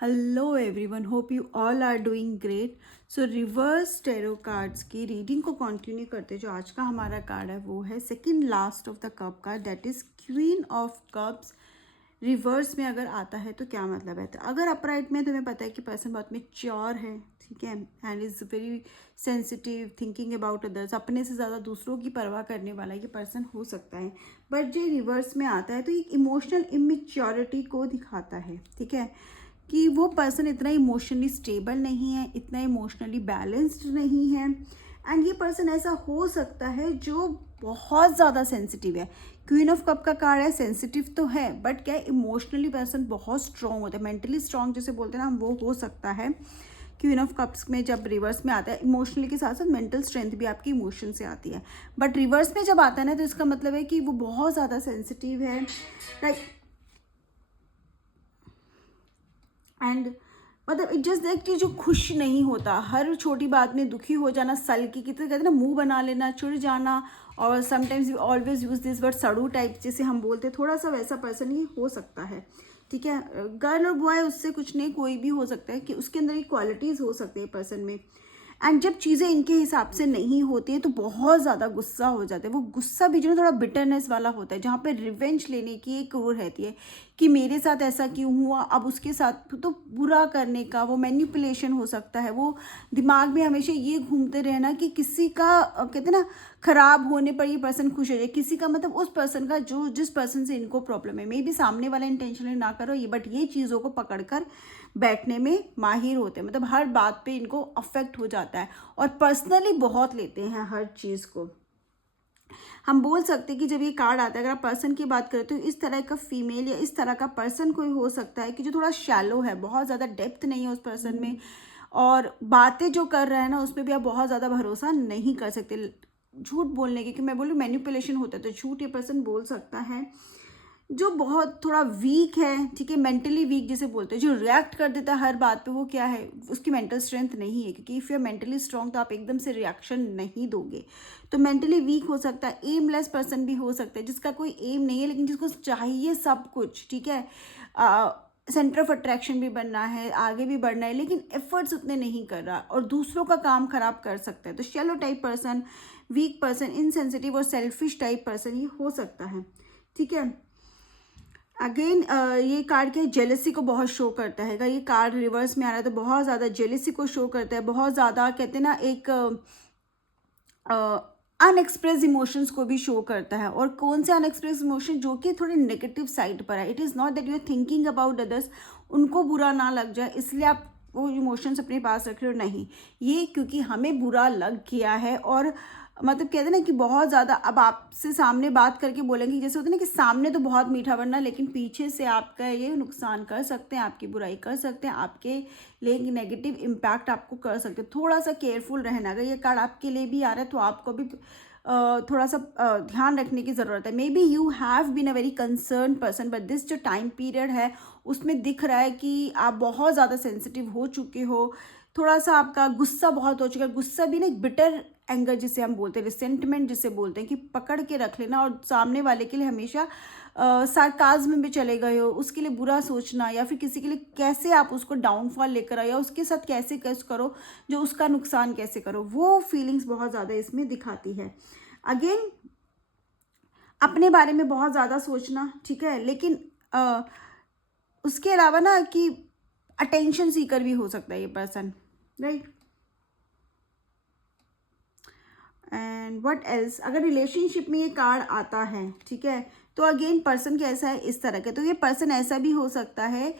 Hello everyone, hope you all are doing great. So reverse tarot cards की reading को continue करते जो आज का हमारा कार्ड है वो है second last of the cup card, that is queen of cups. Reverse में अगर आता है तो क्या मतलब है? तो अगर अपराइट में तुम्हें पता है कि पर्सन बहुत मेच्योर है, ठीक है, and is very sensitive, thinking about others, अपने से ज़्यादा दूसरों की परवाह करने वाला ये पर्सन हो सकता है। बट जो रिवर्स में आता है तो एक इमोशनल इमेच्योरिटी को दिखाता है, ठीक है, कि वो पर्सन इतना इमोशनली स्टेबल नहीं है, इतना इमोशनली बैलेंस्ड नहीं है। एंड ये पर्सन ऐसा हो सकता है जो बहुत ज़्यादा सेंसिटिव है। क्वीन ऑफ कप का कार्ड है, सेंसिटिव तो है बट क्या इमोशनली पर्सन बहुत स्ट्रॉन्ग होता है, मेंटली स्ट्रॉन्ग जिसे बोलते हैं ना, वो हो सकता है। क्वीन ऑफ कप्स में जब रिवर्स में आता है, इमोशनली के साथ साथ मेंटल स्ट्रेंथ भी आपकी इमोशन से आती है। बट रिवर्स में जब आता है ना तो इसका मतलब है कि वो बहुत ज़्यादा सेंसिटिव है, लाइक एंड मतलब इट जस्ट दैट कि जो खुश नहीं होता, हर छोटी बात में दुखी हो जाना, सल की कितने कहते हैं ना, मुंह बना लेना, चिढ़ जाना, और sometimes we always use this word सड़ू टाइप जिसे हम बोलते हैं, थोड़ा सा वैसा पर्सन ही हो सकता है। ठीक है, गर्ल और बॉय उससे कुछ नहीं, कोई भी हो सकता है कि उसके अंदर ये क्वालिटीज़ हो सकती है पर्सन में। एंड जब चीज़ें इनके हिसाब से नहीं होती है तो बहुत ज़्यादा गुस्सा हो जाता है। वो गुस्सा भी जो है थोड़ा बिटरनेस वाला होता है, जहाँ पे रिवेंज लेने की एक वो रहती है कि मेरे साथ ऐसा क्यों हुआ, अब उसके साथ तो बुरा करने का वो मैनिपुलेशन हो सकता है। वो दिमाग में हमेशा ये घूमते रहना कि किसी का कहते हैं ना, खराब होने पर ये पर्सन खुश हो जाए, किसी का मतलब उस पर्सन का जो जिस पर्सन से इनको प्रॉब्लम है, मे बी सामने वाला इंटेंशनली ना करो ये, बट ये चीज़ों को पकड़कर बैठने में माहिर होते हैं, मतलब हर बात पे इनको अफेक्ट हो जाता है और पर्सनली बहुत लेते हैं हर चीज़ को। हम बोल सकते हैं कि जब ये कार्ड आता है, अगर आप पर्सन की बात करें तो इस तरह का फीमेल या इस तरह का पर्सन कोई हो सकता है कि जो थोड़ा शैलो है, बहुत ज़्यादा डेप्थ नहीं है उस पर्सन में, और बातें जो कर रहा है ना उसमें भी आप बहुत ज़्यादा भरोसा नहीं कर सकते। झूठ बोलने की, कि मैं बोलूँ मैनिपुलेशन होता है तो झूठ ये पर्सन बोल सकता है। जो बहुत थोड़ा वीक है, ठीक है, मेंटली वीक जिसे बोलते हैं, जो रिएक्ट कर देता है हर बात पे, वो क्या है, उसकी मेंटल स्ट्रेंथ नहीं है, क्योंकि if you are mentally strong तो आप एकदम से रिएक्शन नहीं दोगे। तो मेंटली वीक हो सकता है, एमलेस पर्सन भी हो सकता है, जिसका कोई एम नहीं है लेकिन जिसको चाहिए सब कुछ, ठीक है, सेंटर ऑफ अट्रैक्शन भी बनना है, आगे भी बढ़ना है, लेकिन एफर्ट्स उतने नहीं कर रहा और दूसरों का काम खराब कर सकता है। तो shallow type person, weak person, insensitive और सेल्फिश टाइप पर्सन ये हो सकता है, ठीक है। अगेन ये कार्ड क्या है, जेलेसी को बहुत शो करता है। ये कार्ड रिवर्स में आ रहा है तो बहुत ज़्यादा जेलेसी को शो करता है, बहुत ज़्यादा कहते हैं ना एक अनएक्सप्रेस इमोशंस को भी शो करता है। और कौन से अनएक्सप्रेस इमोशन, जो कि थोड़े नेगेटिव साइड पर है। It is not that you are thinking about others, उनको बुरा ना लग जाए इसलिए आप वो इमोशंस अपने पास रख रहे हो, नहीं, ये क्योंकि हमें बुरा लग गया है। और मतलब कहते हैं ना कि बहुत ज़्यादा, अब आपसे सामने बात करके बोलेंगे, जैसे होता है ना कि सामने तो बहुत मीठा बनना, लेकिन पीछे से आपका ये नुकसान कर सकते हैं, आपकी बुराई कर सकते हैं, आपके लिए नेगेटिव इम्पैक्ट आपको कर सकते हैं। थोड़ा सा केयरफुल रहना। अगर ये कार्ड आपके लिए भी आ रहा है तो आपको भी थोड़ा सा ध्यान रखने की ज़रूरत है। Maybe you have been a very concern person, but this जो टाइम पीरियड है उसमें दिख रहा है कि आप बहुत ज़्यादा सेंसिटिव हो चुके हो, थोड़ा सा आपका गुस्सा बहुत हो चुका है। गुस्सा भी ना एक बिटर एंगर जिसे हम बोलते हैं, रिसेंटमेंट जिसे बोलते हैं, कि पकड़ के रख लेना और सामने वाले के लिए हमेशा सार्काज्म में चले गए हो, उसके लिए बुरा सोचना, या फिर किसी के लिए कैसे आप उसको डाउनफॉल लेकर आओ, या उसके साथ कैसे कैसे करो, जो उसका नुकसान कैसे करो, वो फीलिंग्स बहुत ज़्यादा इसमें दिखाती है। अगेन अपने बारे में बहुत ज़्यादा सोचना, ठीक है, लेकिन उसके अलावा ना कि अटेंशन सीकर भी हो सकता है ये person, right. And what else, अगर रिलेशनशिप में ये कार्ड आता है, ठीक है, तो अगेन पर्सन कैसा है, इस तरह का। तो ये पर्सन ऐसा भी हो सकता है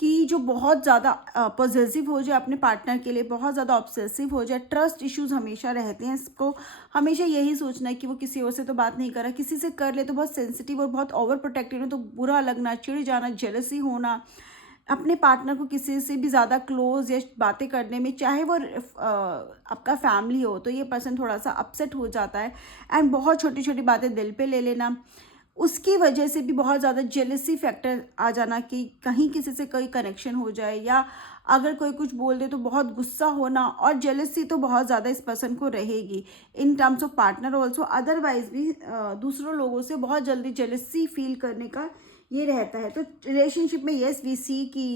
कि जो बहुत ज़्यादा पॉजिटिव हो जाए अपने पार्टनर के लिए, बहुत ज़्यादा ऑब्सेसिव हो जाए, ट्रस्ट इश्यूज हमेशा रहते हैं, इसको हमेशा यही सोचना है कि वो किसी और से तो बात नहीं कर रहा, किसी से कर ले तो बहुत सेंसिटिव और बहुत ओवर प्रोटेक्टिव है, तो बुरा लगना, चिढ़ जाना, जेलसी होना, अपने पार्टनर को किसी से भी ज़्यादा क्लोज या बातें करने में, चाहे वो आपका फैमिली हो, तो ये पर्सन थोड़ा सा अपसेट हो जाता है। एंड बहुत छोटी छोटी बातें दिल पे ले लेना, उसकी वजह से भी बहुत ज़्यादा जेलसी फैक्टर आ जाना कि कहीं किसी से कोई कनेक्शन हो जाए, या अगर कोई कुछ बोल दे तो बहुत गुस्सा होना, और जेलसी तो बहुत ज़्यादा इस पर्सन को रहेगी in terms of partner also. Otherwise भी दूसरों लोगों से बहुत जल्दी जेलसी फील करने का ये रहता है। तो रिलेशनशिप में येस वी सी कि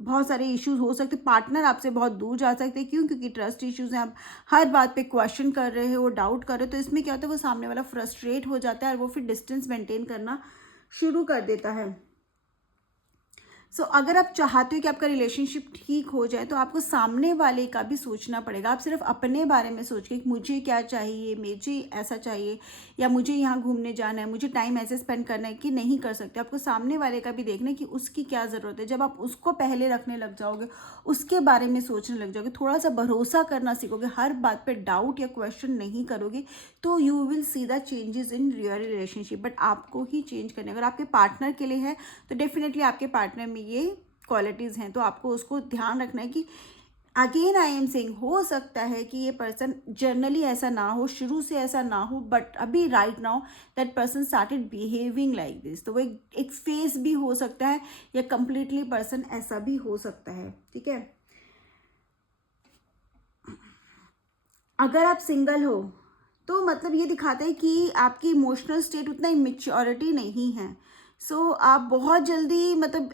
बहुत सारे इश्यूज हो सकते, पार्टनर आपसे बहुत दूर जा सकते हैं। क्यों? क्योंकि ट्रस्ट इश्यूज हैं, आप हर बात पे क्वेश्चन कर रहे हो, डाउट कर रहे हो, तो इसमें क्या होता है, वो सामने वाला फ्रस्ट्रेट हो जाता है और वो फिर डिस्टेंस मेंटेन करना शुरू कर देता है। अगर आप चाहते हो कि आपका रिलेशनशिप ठीक हो जाए, तो आपको सामने वाले का भी सोचना पड़ेगा। आप सिर्फ अपने बारे में सोच के कि मुझे क्या चाहिए, मुझे ऐसा चाहिए, या मुझे यहाँ घूमने जाना है, मुझे टाइम ऐसे स्पेंड करना है, कि नहीं कर सकते। आपको सामने वाले का भी देखना है कि उसकी क्या ज़रूरत है। जब आप उसको पहले रखने लग जाओगे, उसके बारे में सोचने लग जाओगे, थोड़ा सा भरोसा करना सीखोगे, हर बात पर डाउट या क्वेश्चन नहीं करोगे, तो you will see the changes in your relationship. But आपको ही चेंज करने, अगर आपके पार्टनर के लिए है तो डेफिनेटली आपके पार्टनर में ये क्वालिटीज़ हैं, तो आपको उसको ध्यान रखना है कि अगेन आई एम सेइंग, हो सकता है कि ये पर्सन जनरली ऐसा ना हो, शुरू से ऐसा ना हो, बट अभी right now that person started behaving like this, तो वो एक फेस भी हो सकता है, या कंप्लीटली पर्सन ऐसा भी हो सकता है। ठीक है, अगर आप सिंगल हो तो मतलब ये दिखाता है कि आपकी इमोशनल स्टेट उतना इमेच्योरिटी नहीं है। आप बहुत जल्दी मतलब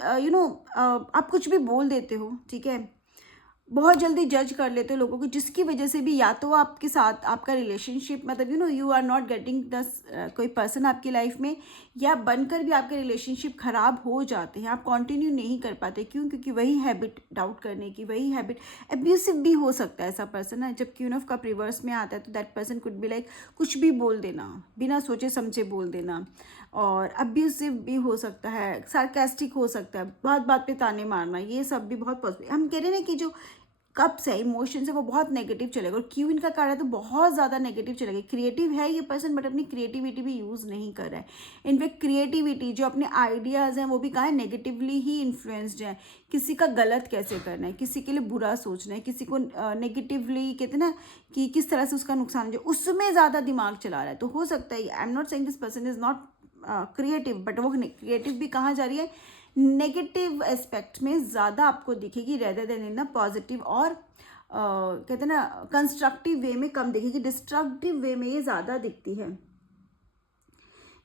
आप कुछ भी बोल देते हो, ठीक है, बहुत जल्दी जज कर लेते हो लोगों को, जिसकी वजह से भी या तो आपके साथ आपका रिलेशनशिप मतलब you are not getting the कोई पर्सन आपकी लाइफ में, या बनकर भी आपके रिलेशनशिप ख़राब हो जाते हैं, आप कंटिन्यू नहीं कर पाते। क्यों? क्योंकि वही हैबिट डाउट करने की, वही हैबिट, एब्यूसिव भी हो सकता है ऐसा पर्सन है। जब क्वीन ऑफ कप रिवर्स में आता है तो that person could be like कुछ भी बोल देना, बिना सोचे समझे बोल देना, और अब्यूसिव भी हो सकता है, सार्केस्टिक हो सकता है, बात बात पे ताने मारना, ये सब भी बहुत पॉसिबल। हम कह रहे हैं ना कि जो कप्स है, इमोशंस है, वो बहुत नेगेटिव चलेगा, और क्वीन का कार्ड है तो बहुत ज़्यादा नेगेटिव चलेगा। क्रिएटिव है ये पर्सन, बट अपनी क्रिएटिविटी भी यूज़ नहीं कर रहा है। इनफैक्ट क्रिएटिविटी जो अपने आइडियाज़ हैं वो भी कहाँ है, नेगेटिवली ही इन्फ्लुएंस्ड है। किसी का गलत कैसे करना है, किसी के लिए बुरा सोचना है, किसी को नेगेटिवली कहते हैं ना कि किस तरह से उसका नुकसान हो जाए, उसमें ज़्यादा दिमाग चला रहा है। तो हो सकता है, I am not saying this person is not creative, but वो क्रिएटिव भी कहाँ जा रही है, नेगेटिव एस्पेक्ट में ज़्यादा आपको दिखेगी, रेदर देन इन पॉजिटिव और कहते हैं ना कंस्ट्रक्टिव वे में कम दिखेगी, डिस्ट्रक्टिव वे में ये ज़्यादा दिखती है।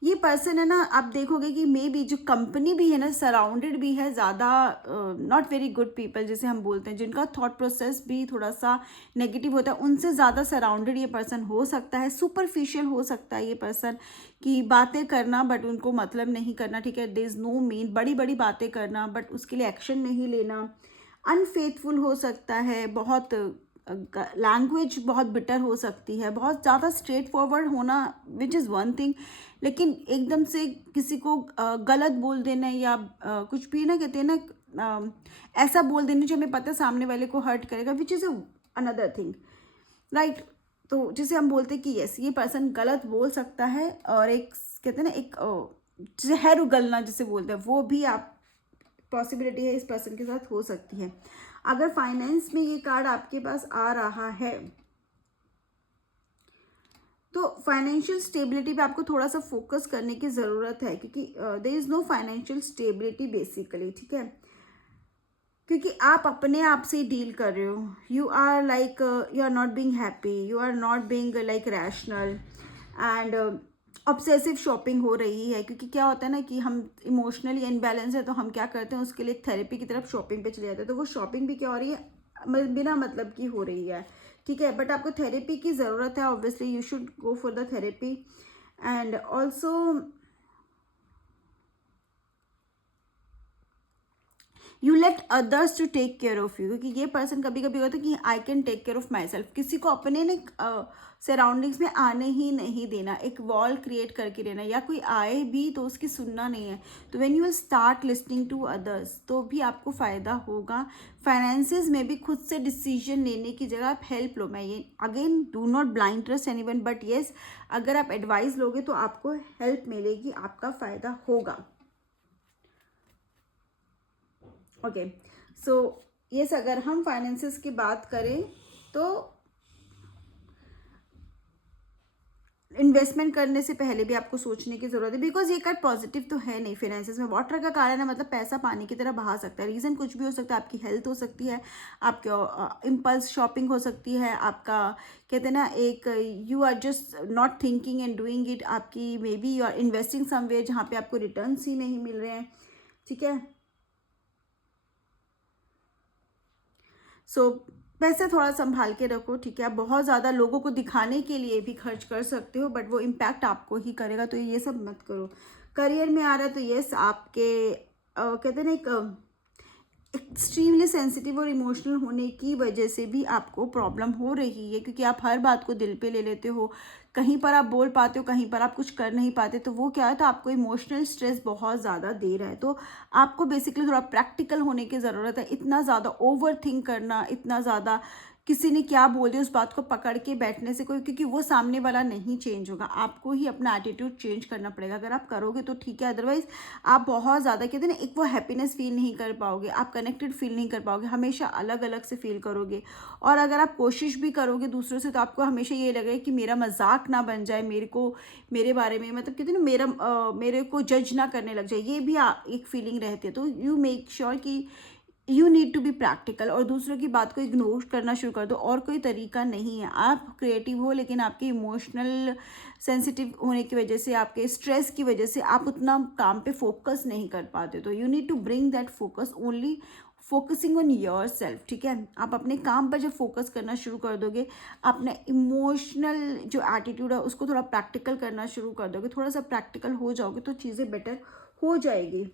ये पर्सन है ना, आप देखोगे कि मे बी जो कंपनी भी है ना, सराउंडेड भी है ज़्यादा नॉट वेरी गुड पीपल जिसे हम बोलते हैं, जिनका थॉट प्रोसेस भी थोड़ा सा नेगेटिव होता है, उनसे ज़्यादा सराउंडेड ये पर्सन हो सकता है। सुपरफिशियल हो सकता है ये पर्सन की बातें करना, बट उनको मतलब नहीं करना, ठीक है, देयर इज़ नो मीन, बड़ी बड़ी बातें करना बट उसके लिए एक्शन नहीं लेना। अनफेथफुल हो सकता है, बहुत लैंग्वेज बहुत बिटर हो सकती है, बहुत ज़्यादा स्ट्रेट फॉरवर्ड होना विच इज़ वन थिंग, लेकिन एकदम से किसी को गलत बोल देना, या कुछ भी ना कहते हैं ना ऐसा बोल देने जो हमें पता है सामने वाले को हर्ट करेगा, which is another thing, right. तो जिसे हम बोलते हैं कि यस, ये पर्सन गलत बोल सकता है, और एक कहते हैं ना एक जहर उगलना जिसे बोलते हैं, वो भी आप पॉसिबिलिटी है इस पर्सन के साथ हो सकती है। अगर फाइनेंस में ये कार्ड आपके पास आ रहा है तो फाइनेंशियल स्टेबिलिटी पे आपको थोड़ा सा फोकस करने की ज़रूरत है, क्योंकि there is no financial stability basically, ठीक है, क्योंकि आप अपने आप से डील कर रहे हो। You are like you are not being happy, you are not being like rational, and obsessive shopping हो रही है, क्योंकि क्या होता है ना कि हम इमोशनली इनबैलेंस है, तो हम क्या करते हैं उसके लिए थेरेपी की तरफ शॉपिंग पे चले जाते हैं। तो वो शॉपिंग भी क्या हो रही है, बिना मतलब की हो रही है, ठीक है, बट आपको थेरेपी की ज़रूरत है, obviously you should go for the therapy. And also you let others to take care of you, क्योंकि ये पर्सन कभी कभी होता है कि I can take care of myself, किसी को अपने ने सराउंडिंग्स में आने ही नहीं देना, एक वॉल क्रिएट करके रहना, या कोई आए भी तो उसकी सुनना नहीं है। तो when you will start listening to others तो भी आपको फ़ायदा होगा। फाइनेंसिस में भी खुद से डिसीजन लेने की जगह आप हेल्प लो। मैं ये again do not blind trust anyone, but yes, अगर आप एडवाइस लोगे तो आपको हेल्प मिलेगी, आपका फ़ायदा होगा। ओके, सो यस, अगर हम फाइनेंसिस की बात करें तो इन्वेस्टमेंट करने से पहले भी आपको सोचने की ज़रूरत है, बिकॉज ये कार्ड पॉजिटिव तो है नहीं फाइनेंसिस में। वाटर का कारण है, मतलब पैसा पानी की तरह बहा सकता है। रीज़न कुछ भी हो सकता है, आपकी हेल्थ हो सकती है, आपके इम्पल्स शॉपिंग हो सकती है, आपका कहते हैं ना एक you are just not thinking and doing it, आपकी maybe you are investing somewhere जहाँ पे आपको रिटर्न्स ही नहीं मिल रहे हैं, ठीक है। सो पैसे थोड़ा संभाल के रखो, ठीक है। आप बहुत ज़्यादा लोगों को दिखाने के लिए भी खर्च कर सकते हो, बट वो इम्पैक्ट आपको ही करेगा, तो ये सब मत करो। करियर में आ रहा है तो यस, आपके कहते हैं ना, एक एक्सट्रीमली सेंसिटिव और इमोशनल होने की वजह से भी आपको प्रॉब्लम हो रही है, क्योंकि आप हर बात को दिल पे ले लेते हो। कहीं पर आप बोल पाते हो, कहीं पर आप कुछ कर नहीं पाते, तो वो क्या है, तो आपको इमोशनल स्ट्रेस बहुत ज़्यादा दे रहा है। तो आपको बेसिकली थोड़ा प्रैक्टिकल होने की ज़रूरत है। इतना ज़्यादा ओवर थिंक करना, इतना ज़्यादा किसी ने क्या बोल दिया उस बात को पकड़ के बैठने से कोई, क्योंकि वो सामने वाला नहीं चेंज होगा, आपको ही अपना एटीट्यूड चेंज करना पड़ेगा। अगर आप करोगे तो ठीक है, अदरवाइज आप बहुत ज़्यादा कहते हैं ना, एक वो हैप्पीनेस फील नहीं कर पाओगे, आप कनेक्टेड फील नहीं कर पाओगे, हमेशा अलग अलग से फील करोगे। और अगर आप कोशिश भी करोगे दूसरों से, तो आपको हमेशा ये लगेगा कि मेरा मजाक ना बन जाए, मेरे को मेरे बारे में मतलब कहते हैं ना, मेरे को जज ना करने लग जाए, ये भी एक फीलिंग रहती है। तो यू मेक श्योर कि you need to be practical, और दूसरों की बात को इग्नोर करना शुरू कर दो। और कोई तरीका नहीं है। आप क्रिएटिव हो, लेकिन आपके इमोशनल सेंसिटिव होने की वजह से, आपके स्ट्रेस की वजह से आप उतना काम पे फोकस नहीं कर पाते। तो you need to bring that focus only focusing on yourself, ठीक है। आप अपने काम पर जब फोकस करना शुरू कर दोगे, अपना इमोशनल जो एटीट्यूड है उसको थोड़ा प्रैक्टिकल करना शुरू कर दोगे, थोड़ा सा प्रैक्टिकल हो जाओगे, तो चीज़ें बेटर हो जाएगी।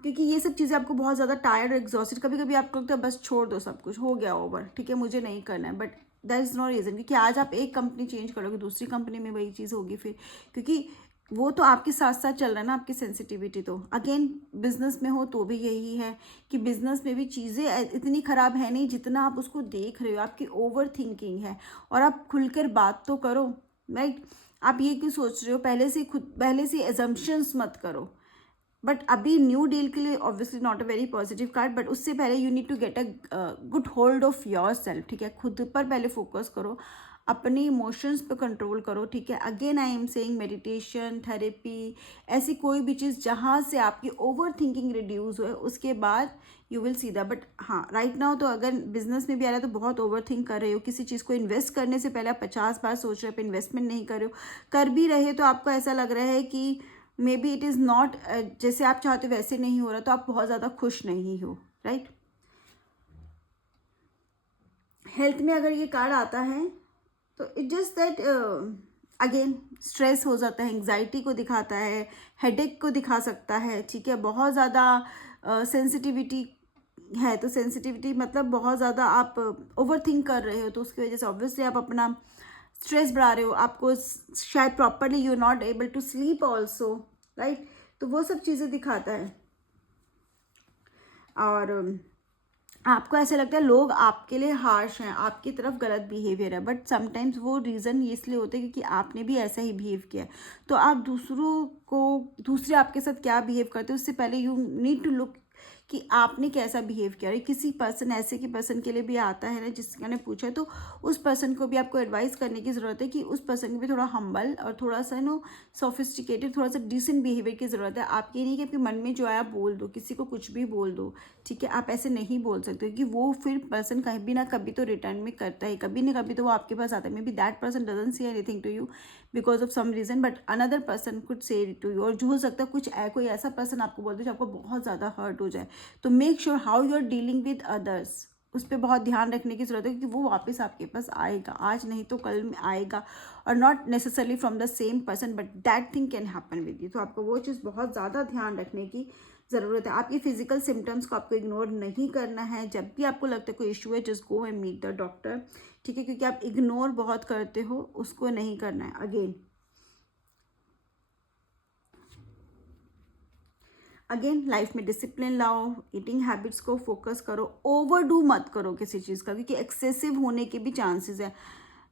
क्योंकि ये सब चीज़ें आपको बहुत ज़्यादा टायर्ड और एग्जॉस्टेड, कभी कभी आपको लगता है बस छोड़ दो, सब कुछ हो गया ओवर, ठीक है, मुझे नहीं करना है। But that is no reason, क्योंकि आज आप एक कंपनी चेंज करोगे, दूसरी कंपनी में वही चीज़ होगी फिर, क्योंकि वो तो आपके साथ साथ चल रहा है ना, आपकी सेंसिटिविटी। तो अगेन बिजनेस में हो तो भी यही है कि बिजनेस में भी चीज़ें इतनी ख़राब है नहीं जितना आप उसको देख रहे हो, आपकी ओवर थिंकिंग है। और आप खुलकर बात तो करो, राइट। आप ये क्यों सोच रहे हो, पहले से एजम्पशंस मत करो। बट अभी न्यू डील के लिए obviously not a very positive card, but उससे पहले you need to get a good hold of yourself, ठीक है। खुद पर पहले फोकस करो, अपने इमोशंस पे कंट्रोल करो, ठीक है। Again I am saying meditation, therapy, ऐसी कोई भी चीज़ जहाँ से आपकी ओवर थिंकिंग रिड्यूस हो, उसके बाद you will see that. But हाँ, राइट नाउ तो अगर बिजनेस में भी आ रहा है तो बहुत ओवर थिंक कर रहे हो, किसी चीज़ को इन्वेस्ट करने से पहले आप 50 बार सोच रहे हो, पे इन्वेस्टमेंट नहीं कर रहे हो, कर भी रहे तो आपको ऐसा लग रहा है कि may be it is not जैसे आप चाहते हो वैसे नहीं हो रहा, तो आप बहुत ज़्यादा खुश नहीं हो, राइट। हेल्थ में अगर ये कार्ड आता है तो it just that again stress हो जाता है, एंग्जाइटी को दिखाता है, हेडेक को दिखा सकता है, ठीक है। बहुत ज़्यादा सेंसिटिविटी है, तो सेंसिटिविटी मतलब बहुत ज़्यादा आप ओवर थिंक कर रहे हो, तो उसकी वजह से ऑब्वियसली आप अपना स्ट्रेस बढ़ा रहे हो, आपको शायद properly you are not able to sleep also, right. तो वो सब चीज़ें दिखाता है। और आपको ऐसा लगता है लोग आपके लिए हार्श हैं, आपकी तरफ गलत बिहेवियर है, बट समटाइम्स वो रीज़न ये इसलिए होते हैं क्योंकि आपने भी ऐसा ही बिहेव किया है। तो आप दूसरे आपके साथ क्या बिहेव करते हैं उससे पहले यू नीड टू लुक कि आपने कैसा बिहेव किया है। किसी पर्सन ऐसे के पर्सन के लिए भी आता है ना जिसका ने पूछा है, तो उस पर्सन को भी आपको एडवाइस करने की ज़रूरत है कि उस पर्सन को भी थोड़ा हम्बल और थोड़ा सा सोफिस्टिकेटेड, थोड़ा सा डिसेंट बिहेवियर की ज़रूरत है। आप ये नहीं कि आपके मन में जो आया बोल दो, किसी को कुछ भी बोल दो, ठीक है। आप ऐसे नहीं बोल सकते, क्योंकि वो फिर पर्सन कभी ना कभी तो रिटर्न में करता है, कभी ना कभी तो वो आपके पास आता है। Maybe that person doesn't say anything to you because of some reason, but another person could say to you. और जो हो सकता है कोई ऐसा पर्सन आपको बोल दे जो आपको बहुत ज़्यादा हर्ट हो जाए। तो make sure how you are dealing with others, उस पर बहुत ध्यान रखने की ज़रूरत है, क्योंकि वो वापस आपके पास आएगा, आज नहीं तो कल में आएगा। और not necessarily from the same person, but that thing can happen with you. तो आपको वो चीज़ बहुत ज़्यादा ध्यान रखने की ज़रूरत है। आपकी फिजिकल सिम्टम्स को आपको इग्नोर नहीं करना है। जब भी आपको लगता है कोई इशू है, just go and meet the doctor, ठीक है। क्योंकि आप इग्नोर बहुत करते हो, उसको नहीं करना है। अगेन लाइफ में डिसिप्लिन लाओ, ईटिंग हैबिट्स को फोकस करो, ओवरडू मत करो किसी चीज़ का, क्योंकि एक्सेसिव होने के भी चांसेस है।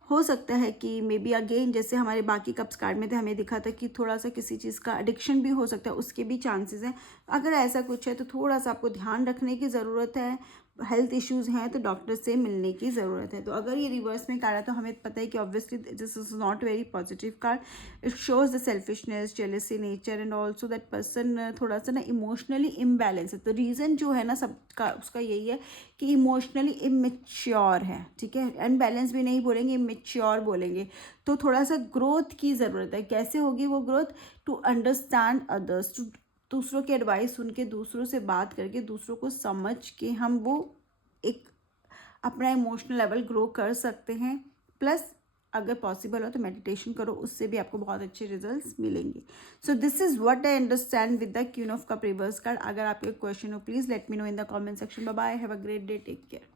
हो सकता है कि मे बी अगेन जैसे हमारे बाकी कप्स कार्ड में थे, हमें दिखा था कि थोड़ा सा किसी चीज़ का एडिक्शन भी हो सकता है, उसके भी चांसेस हैं। अगर ऐसा कुछ है तो थोड़ा सा आपको ध्यान रखने की ज़रूरत है। हेल्थ इश्यूज़ हैं तो डॉक्टर से मिलने की ज़रूरत है। तो अगर ये रिवर्स में कार्ड है तो हमें पता है कि obviously this is not very positive card. It shows the selfishness, jealousy nature, and also that person थोड़ा सा ना इमोशनली इम्बैलेंस है। तो रीज़न जो है ना सबका उसका यही है कि इमोशनली इमेच्योर है, ठीक है। अनबैलेंस भी नहीं बोलेंगे, इमेच्योर बोलेंगे। तो थोड़ा सा ग्रोथ की ज़रूरत है। कैसे होगी वो growth? To understand others, to दूसरों की एडवाइस सुन के, दूसरों से बात करके, दूसरों को समझ के हम वो एक अपना इमोशनल लेवल ग्रो कर सकते हैं। प्लस अगर पॉसिबल हो तो मेडिटेशन करो, उससे भी आपको बहुत अच्छे रिजल्ट्स मिलेंगे। So this is what I understand with the queen of cup reverse card. अगर आपके क्वेश्चन हो please let me know in the comment section. Bye bye, have a great day, take care.